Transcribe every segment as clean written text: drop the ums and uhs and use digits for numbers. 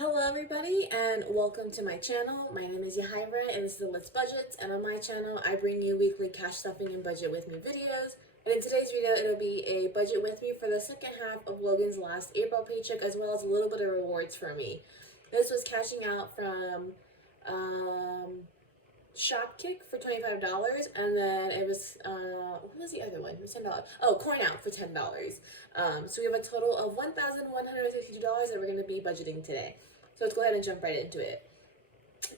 Hello everybody and welcome to my channel. My name is Yahaira and this is the Let's Budgets, and on my channel I bring you weekly cash stuffing and budget with me videos. And in today's video it'll be a budget with me for the second half of Logan's last April paycheck, as well as a little bit of rewards for me. This was cashing out from Shopkick for $25, and then it was what was the other one? It was $10. Oh, Coin Out for $10. So we have a total of $1,152 that we're going to be budgeting today. So let's go ahead and jump right into it.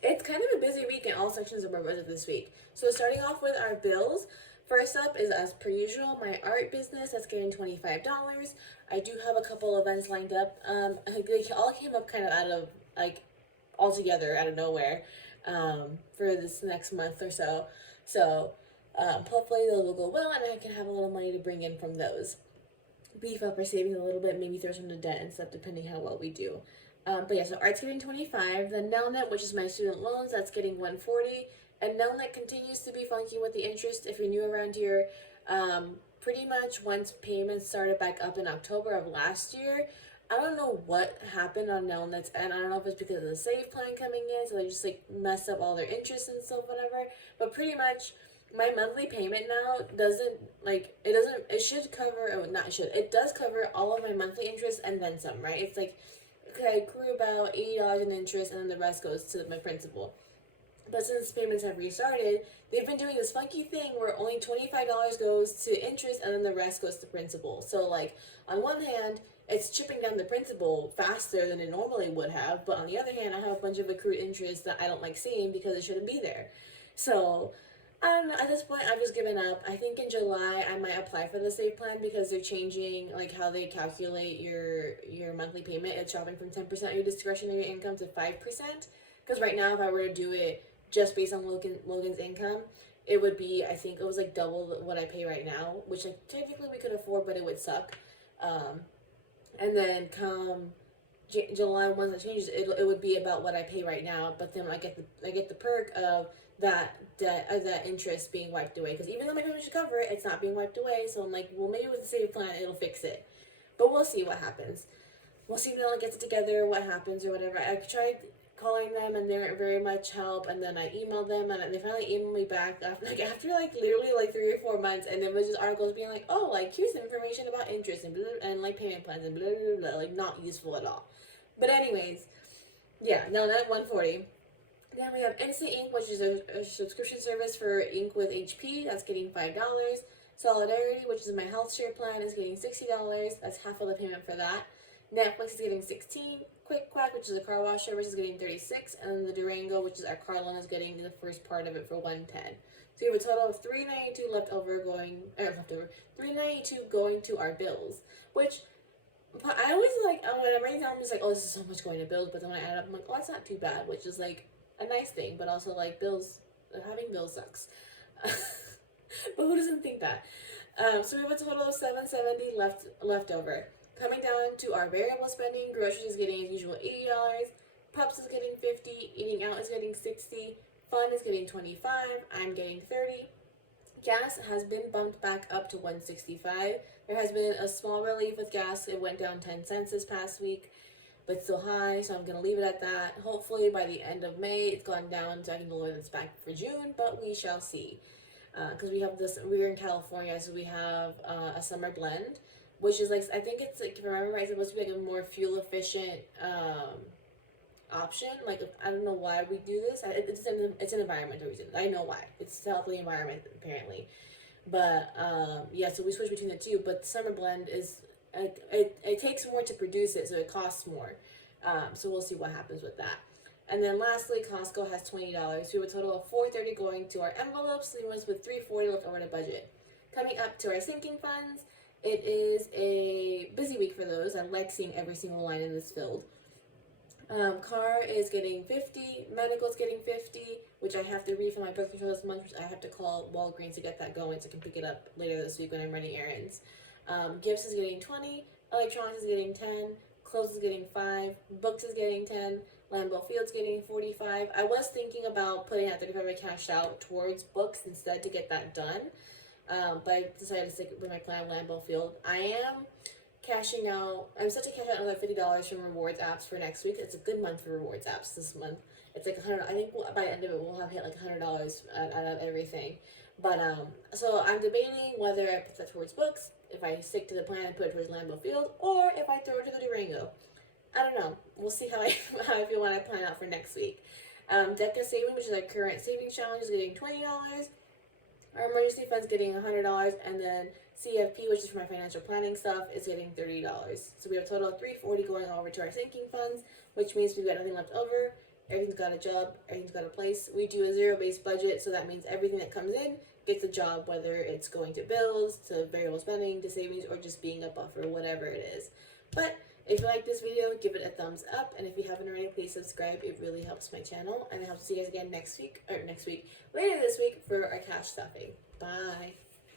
It's kind of a busy week in all sections of our budget this week. So starting off with our bills, first up is, as per usual, my art business. That's getting $25. I do have a couple events lined up. They all came up kind of out of all together out of nowhere for this next month or so. So hopefully those will go well, and I can have a little money to bring in from those. Beef up our savings a little bit, maybe throw some to debt and stuff, depending how well we do. But yeah, so art's getting 25. The Nelnet, which is my student loans, that's getting 140. And Nelnet continues to be funky with the interest. If you're new around here, pretty much once payments started back up in October of last year, I don't know what happened on Nelnet's end. I don't know if it's because of the save plan coming in, so they just messed up all their interest and stuff, whatever. But pretty much my monthly payment now it should cover, oh, not should, it does cover all of my monthly interest and then some, right? It's like, okay, I accrue about $80 in interest and then the rest goes to my principal. But since payments have restarted, they've been doing this funky thing where only $25 goes to interest and then the rest goes to principal. So on one hand, it's chipping down the principal faster than it normally would have, but on the other hand, I have a bunch of accrued interest that I don't like seeing because it shouldn't be there. So I don't know, at this point I've just given up. I think in July I might apply for the save plan because they're changing how they calculate your monthly payment. It's dropping from 10% of your discretionary income to 5%. Because right now, if I were to do it just based on Logan's income, it would be, I think it was double what I pay right now, which technically we could afford, but it would suck. And then come July, once it changes, it would be about what I pay right now. But then I get the perk of that interest being wiped away. Because even though my payment should cover it, it's not being wiped away. So I'm like, well, maybe with the save plan it'll fix it. But we'll see what happens. We'll see if Nella gets it together, what happens or whatever. I tried calling them and they weren't very much help, and then I emailed them and they finally emailed me back after literally 3 or 4 months, and there was just articles being here's information about interest and payment plans and blah blah blah, not useful at all. But anyways, yeah, no, that 140. Then we have Instant Ink, which is a subscription service for ink with HP. That's getting $5. Solidarity, which is my health share plan, is getting $60. That's half of the payment for that. Netflix is getting 16. Quick Quack, which is a car wash service, is getting 36, and then the Durango, which is our car loan, is getting the first part of it for 110. So we have a total of $392 $392 going to our bills, which I always when I'm writing down, I'm just oh, this is so much going to bills, but then when I add up, I'm like, oh, it's not too bad, which is a nice thing, but also bills, having bills sucks. But who doesn't think that? So we have a total of $770 left over. Coming down to our variable spending, groceries is getting as usual $80, pups is getting $50, eating out is getting $60, fun is getting $25, I'm getting $30. Gas has been bumped back up to $1.65. There has been a small relief with gas. It went down 10 cents this past week, but still high, so I'm going to leave it at that. Hopefully by the end of May it's gone down so I can lower this back for June, but we shall see. Because we're in California, so we have a summer blend, which is I think it's if I remember right, it's supposed to be a more fuel efficient option. I don't know why we do this. It's an environmental reason. I know why. It's to help the environment apparently. But yeah, so we switch between the two. But the summer blend is it takes more to produce it, so it costs more. So we'll see what happens with that. And then lastly, Costco has $20. We have a total of $430 going to our envelopes, leaving us with $340 left over the budget. Coming up to our sinking funds. It is a busy week for those. I like seeing every single line in this filled. Car is getting $50. Medical is getting $50, which I have to refill my birth control this month, which I have to call Walgreens to get that going so I can pick it up later this week when I'm running errands. Gifts is getting $20. Electronics is getting $10. Clothes is getting $5. Books is getting $10. Lambeau Field's getting $45. I was thinking about putting that $35 I cashed out towards books instead to get that done. But I decided to stick with my plan, Lambeau Field. I am cashing out. I'm set to cash out another $50 from rewards apps for next week. It's a good month for rewards apps this month. It's like 100. I think by the end of it, we'll have hit like $100 out of everything. But so I'm debating whether I put that towards books, if I stick to the plan and put it towards Lambeau Field, or if I throw it to the Durango. I don't know. We'll see how I how I feel when I plan out for next week. DECA Saving, which is our current savings challenge, is getting $20. Our emergency fund's getting $100, and then CFP, which is for my financial planning stuff, is getting $30. So we have a total of $340 going over to our sinking funds, which means we've got nothing left over. Everything's got a job, everything's got a place. We do a zero-based budget, so that means everything that comes in gets a job, whether it's going to bills, to variable spending, to savings, or just being a buffer, whatever it is. But if you like this video, give it a thumbs up, and if you haven't already, please subscribe. It really helps my channel, and I hope to see you guys again later this week for our cash stuffing. Bye.